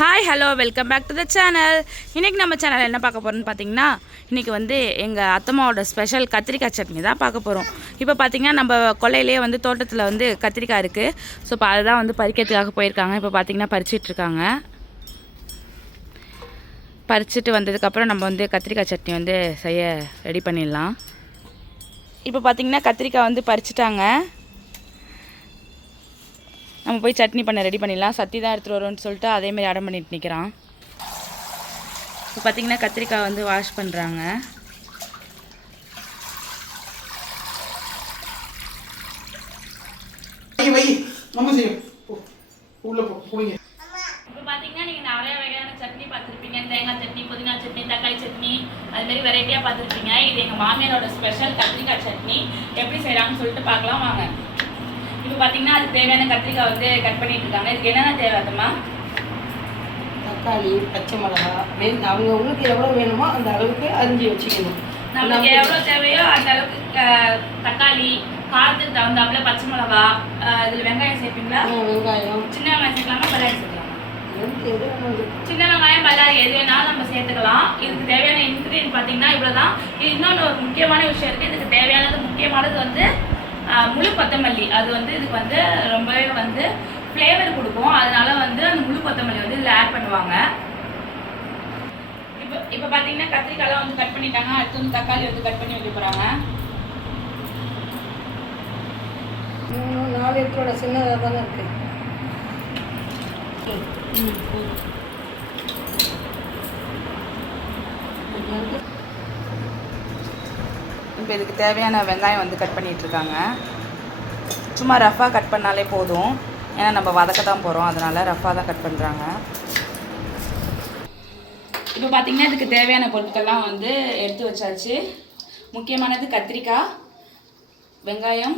Hi hello welcome back to the channel இன்றைக்கி நம்ம channel என்ன பார்க்க போகிறோம்னு பார்த்தீங்கன்னா இன்றைக்கி வந்து எங்கள் அத்தம்மாவோட ஸ்பெஷல் கத்திரிக்காய் சட்னி தான் பார்க்க போகிறோம் இப்போ பார்த்திங்கன்னா நம்ம கொல்லையிலேயே வந்து தோட்டத்தில் வந்து கத்திரிக்காய் இருக்குது ஸோ இப்போ அதுதான் வந்து பறிக்கிறதுக்காக போயிருக்காங்க. இப்போ பார்த்தீங்கன்னா பறிச்சிட்ருக்காங்க பறிச்சுட்டு வந்ததுக்கப்புறம் நம்ம வந்து கத்திரிக்காய் சட்னி வந்து செய்ய ரெடி பண்ணிடலாம். இப்போ பார்த்தீங்கன்னா கத்திரிக்காய் வந்து பறிச்சிட்டாங்க. நம்ம போய் சட்னி பண்ண ரெடி பண்ணிடலாம். சத்தி தான் எடுத்துகிட்டு வருவோம்னு சொல்லிட்டு அதேமாரி அடம் பண்ணிட்டு நிற்கிறான் இப்போ பார்த்தீங்கன்னா கத்திரிக்காய் வந்து வாஷ் பண்ணுறாங்க இப்போ பார்த்தீங்கன்னா நீங்கள் நிறைய வகையான சட்னி பார்த்துருப்பீங்க. தேங்காய் சட்னி புதினா சட்னி தக்காளி சட்னி அதுமாரி வெரைட்டியாக பார்த்துருப்பீங்க. இது எங்கள் மாமியாரோட ஸ்பெஷல் கத்திரிக்காய் சட்னி. எப்படி செய்கிறாங்கன்னு சொல்லிட்டு பார்க்கலாம் வாங்க. இப்போ பார்த்தீங்கன்னா அதுக்கு தேவையான கத்திரிக்காய் வந்து கட் பண்ணிட்டு இருக்காங்க. இதுக்கு என்னென்ன தேவை அதுமா தக்காளி பச்சை மிளகா வேணும் அவங்கவுங்களுக்கு எவ்வளோ வேணுமோ அந்த அளவுக்கு அரிஞ்சு வச்சுக்கணும். நமக்கு எவ்வளோ தேவையோ அந்த அளவுக்கு தக்காளி காரத்துக்கு தகுந்தாப்புல பச்சை மிளகா இதுல வெங்காயம் சேர்ப்பீங்களா? வெங்காயம். சின்ன வெங்காயம் சேர்க்கலாமா பல்லாரி சேர்க்கலாமா? சின்ன வெங்காயம் பல்லாரி எது வேணாலும் நம்ம சேர்த்துக்கலாம். இதுக்கு தேவையான இன்க்ரீடியன்ட் பார்த்தீங்கன்னா இவ்வளோதான் இது இன்னொன்று ஒரு முக்கியமான விஷயம் இருக்குது இதுக்கு தேவையானது முக்கியமானது வந்து முழு கொத்தமல்லி. அது வந்து இதுக்கு வந்து ரொம்பவே வந்து ஃப்ளேவர் கொடுக்கும். அதனால வந்து அந்த முழு கொத்தமல்லி வந்து இதில் ஆட் பண்ணுவாங்க. இப்போ இப்போ பார்த்தீங்கன்னா கத்திரிக்காய்லாம் வந்து கட் பண்ணிட்டாங்க. அடுத்து வந்து தக்காளி வந்து கட் பண்ணி வைக்க போகிறாங்க மூணு நாலு லிட்டரோட சின்னதாக தானே இருக்கு. இப்போ இதுக்கு தேவையான வெங்காயம் வந்து கட் பண்ணிகிட்ருக்காங்க. இருக்காங்க சும்மா ரஃபாக கட் பண்ணாலே போதும். ஏன்னா நம்ம வதக்க தான் போகிறோம் அதனால் ரஃபாக தான் கட் பண்ணுறாங்க இப்போ பார்த்திங்கன்னா இதுக்கு தேவையான பொருட்கள்லாம் வந்து எடுத்து வச்சாச்சு. முக்கியமானது கத்திரிக்காய் வெங்காயம்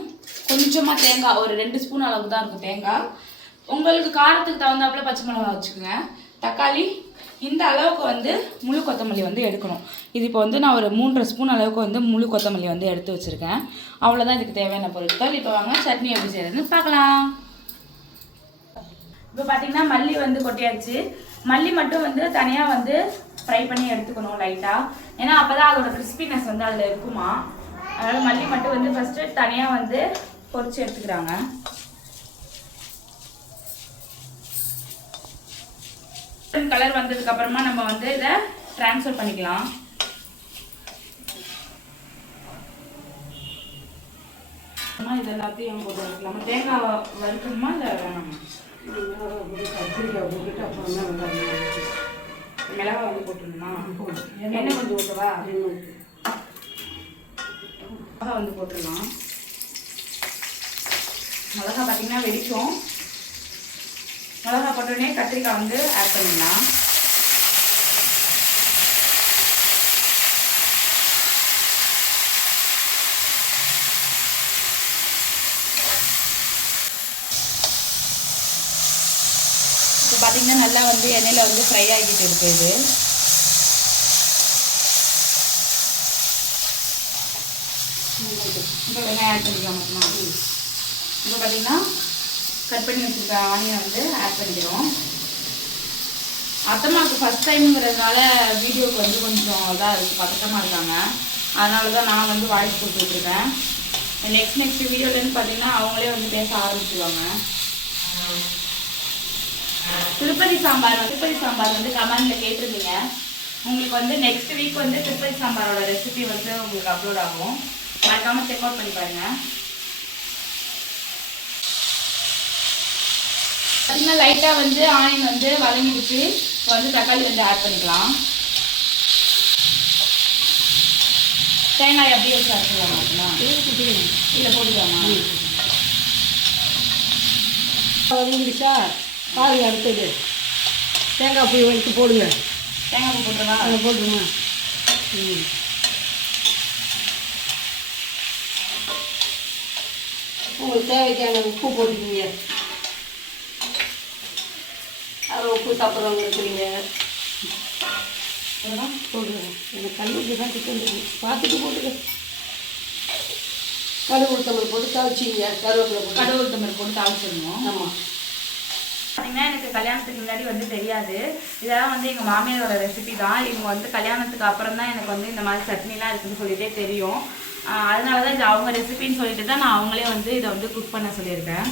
கொஞ்சமாக தேங்காய். ஒரு ரெண்டு ஸ்பூன் அளவுக்கு தான் இருக்கும் தேங்காய். உங்களுக்கு காரத்துக்கு தகுந்தாப்புல பச்சை மிளகா வச்சுக்கோங்க. தக்காளி இந்த அளவுக்கு வந்து முழு கொத்தமல்லி வந்து எடுக்கணும். இது இப்போ வந்து நான் ஒரு மூன்றரை ஸ்பூன் அளவுக்கு வந்து முழு கொத்தமல்லி வந்து எடுத்து வச்சுருக்கேன். அவ்வளோதான் இதுக்கு தேவையான பொருட்கள். இப்போ வாங்க சட்னி எப்படி செய்யறதுன்னு பார்க்கலாம். இப்போ பார்த்தீங்கன்னா மல்லி வந்து கொட்டியாச்சு. மல்லி மட்டும் வந்து தனியாக வந்து ஃப்ரை பண்ணி எடுத்துக்கணும் லைட்டாக ஏன்னா அப்போ தான் அதோட கிறிஸ்பினஸ் வந்து அதில் இருக்குமா. அதனால் மல்லி மட்டும் வந்து ஃபஸ்ட்டு தனியாக வந்து பொறிச்சு எடுத்துக்கிறாங்க. கலர் வந்ததுக்கு அப்புறமா நம்ம வந்து இதை ட்ரான்ஸ்ஃபர் பண்ணிக்கலாம். அம்மா, இது எல்லாத்தையும் போட்டு வைக்கலாமா தேங்காய் வறுக்கணுமா இல்லை வேணாமா? கத்திரிக்காய் மிளகா வந்து போட்டுருணுமா எண்ணெய் கொஞ்சம் ஊட்டவா மிளகா வந்து போட்டுடலாம். மிளகா பார்த்தீங்கன்னா வெடிக்கும். மிளகா போட்டோடனே கத்திரிக்காய் வந்து ஆட் பண்ணிடலாம். இப்போ பார்த்தீங்கன்னா நல்லா வந்து எண்ணெயில் வந்து ஃப்ரை ஆகிட்டு இருக்கு இது. இப்போ வெங்காயம் ஆட் பண்ணிக்கலாம். மட்டுமா இப்போ பார்த்தீங்கன்னா கட் பண்ணி வச்சுருக்க ஆனியன் வந்து ஆட் பண்ணிக்கிறோம். அத்தம்மாவுக்கு ஃபஸ்ட் டைம்ங்கிறதுனால வீடியோக்கு வந்து கொஞ்சம் இதாக இருக்குது பதட்டமாக இருக்காங்க. அதனால தான் நான் வந்து வாய்ஸ் கொடுத்துட்ருக்கேன் நெக்ஸ்ட் நெக்ஸ்ட் வீடியோலேருந்து பார்த்தீங்கன்னா அவங்களே வந்து பேச ஆரம்பிச்சுருவாங்க. திருப்பதி சாம்பார் திருப்பதி சாம்பார் வந்து கமெண்டில் கேட்டிருந்தீங்க. உங்களுக்கு வந்து நெக்ஸ்ட் வீக் வந்து திருப்பதி சாம்பாரோட ரெசிபி வந்து உங்களுக்கு அப்லோட் ஆகும். மறக்காம செக் அவுட் பண்ணி பாருங்கள் பார்த்தீங்கன்னா லைட்டாக வந்து ஆனியன் வந்து வதங்கிடுச்சு. இப்போ வந்து தக்காளி வந்து ஆட் பண்ணிக்கலாம். தேங்காய் அப்படியே வச்சு அரைச்சிடலாம் இல்லை போட்டுக்கலாமா? வதங்கிடுச்சா? பாருங்க அடுத்தது. தேங்காய் பூ வைத்து போடுங்க. தேங்காய் பூ போட்டுருவா அதை போட்டுருமா ம். உங்களுக்கு தேவைக்கான உப்பு போட்டுக்கீங்க. அது உப்பு சாப்பிட்றவங்க இருக்கிறீங்க. அதெல்லாம் போடுங்க எனக்கு கல்லுக்கு தான் சிக்கன் பார்த்துட்டு போட்டுக்க. கடுகு உளுத்தம்பருப்பு போட்டு தாளிச்சிங்க கருவேப்பிலை கடவுள் தமிழ் போட்டு தாளிச்சிடணும். ஆமாம் பார்த்தீங்கன்னா எனக்கு கல்யாணத்துக்கு முன்னாடி வந்து தெரியாது. இதெல்லாம் வந்து எங்கள் மாமியாரோட ரெசிபி தான். இவங்க வந்து கல்யாணத்துக்கு அப்புறம் தான் எனக்கு வந்து இந்த மாதிரி சட்னிலாம் இருக்குன்னு சொல்லிட்டே தெரியும். அதனால தான் இது அவங்க ரெசிபின்னு சொல்லிட்டு தான் நான் அவங்களே வந்து இதை வந்து குக் பண்ண சொல்லியிருக்கேன்.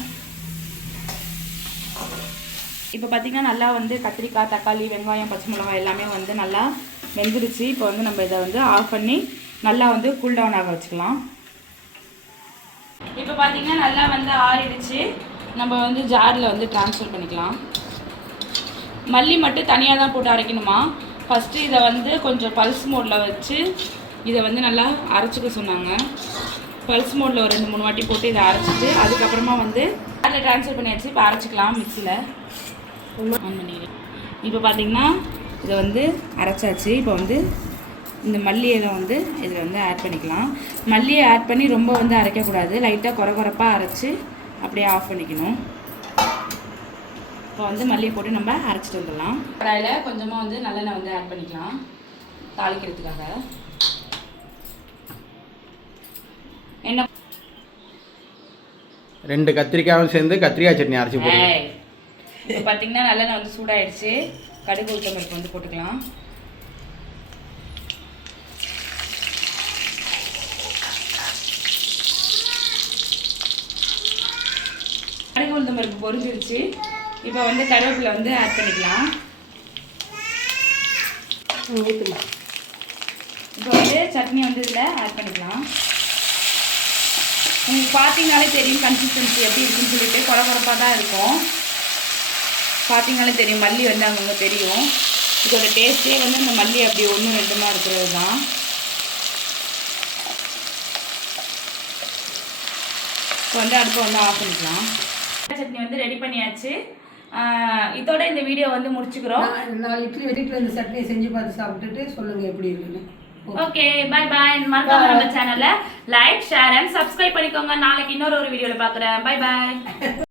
இப்போ பார்த்தீங்கன்னா நல்லா வந்து கத்திரிக்காய் தக்காளி வெங்காயம் பச்சை மிளகாய் எல்லாமே வந்து நல்லா வெந்துருச்சு. இப்போ வந்து நம்ம இதை வந்து ஆஃப் பண்ணி நல்லா வந்து கூல் டவுன் ஆக வச்சுக்கலாம். இப்போ பார்த்தீங்கன்னா நல்லா வந்து ஆறிடுச்சு. நம்ம வந்து ஜாரில் வந்து ட்ரான்ஸ்ஃபர் பண்ணிக்கலாம். மல்லி மட்டும் தனியாக தான் போட்டு அரைக்கணுமா? ஃபஸ்ட்டு இதை வந்து கொஞ்சம் பல்ஸ் மோடில் வச்சு இதை வந்து நல்லா அரைச்சிக்க சொன்னாங்க. பல்ஸ் மோடில் ஒரு ரெண்டு மூணு வாட்டி போட்டு இதை அரைச்சிட்டு அதுக்கப்புறமா வந்து அதில் ட்ரான்ஸ்ஃபர் பண்ணியாச்சு. இப்போ அரைச்சிக்கலாம் மிக்சியில் ஆன் பண்ணிக்கிறேன் இப்போ பார்த்தீங்கன்னா இதை வந்து அரைச்சாச்சு. இப்போ வந்து இந்த மல்லி இலை வந்து இதில் வந்து ஆட் பண்ணிக்கலாம். மல்லியை ஆட் பண்ணி ரொம்ப வந்து அரைக்கக்கூடாது. லைட்டாக குறை குறைப்பாக அரைச்சி அப்படியே ஆஃப் பண்ணிக்கணும். இப்போ வந்து மல்லியை போட்டு நம்ம அரைச்சிட்டு வந்துடலாம். கடாயில் கொஞ்சமாக வந்து நல்லெண்ணெய் வந்து ஆட் பண்ணிக்கலாம். தாளிக்கிறதுக்காக. என்ன? ரெண்டு கத்திரிக்காயும் சேர்ந்து கத்திரிக்காய் சட்னி அரைச்சி போடுங்க. இப்போ பார்த்தீங்கன்னா நல்லெண்ணெய் வந்து சூடாயிடுச்சு. கடுகு உளுத்தம் பருப்பு வந்து போட்டுக்கலாம். கடுகு உளுத்தம் பருப்பு பொரிஞ்சிருச்சு. இப்போ வந்து கருவேப்பிலை வந்து ஆட் பண்ணிக்கலாம். இப்போ வந்து சட்னி வந்து இதில் ஆட் பண்ணிக்கலாம். உங்களுக்கு பார்த்தீங்கனாலே தெரியும் கன்சிஸ்டன்சி எப்படி இருக்குன்னு சொல்லிட்டு குறை குறைப்பாக தான் இருக்கும். பார்த்தீங்கனாலே தெரியும். மல்லி வந்து அங்கங்கே தெரியும். இதோட டேஸ்ட்டே வந்து இந்த மல்லி அப்படி ஒன்று ரெண்டுமா இருக்கிறது தான் இப்போ வந்து அடுப்பை வந்து ஆஃப் பண்ணிக்கலாம். சட்னி வந்து ரெடி பண்ணியாச்சு. இதோட இந்த வீடியோ வந்து முடிச்சுக்கிறோம். நான் நாலு இட்லி வீட்டில் இந்த சட்னி செஞ்சு பார்த்து சாப்பிட்டுட்டு சொல்லுங்கள் எப்படி இருக்குன்னு. ஓகே. பை பாய் மறக்காம நம்ம சேனலை லைக் ஷேர் அண்ட் சப்ஸ்கிரைப் பண்ணிக்கோங்க. நாளைக்கு இன்னொரு ஒரு வீடியோல பார்க்குறேன். Bye bye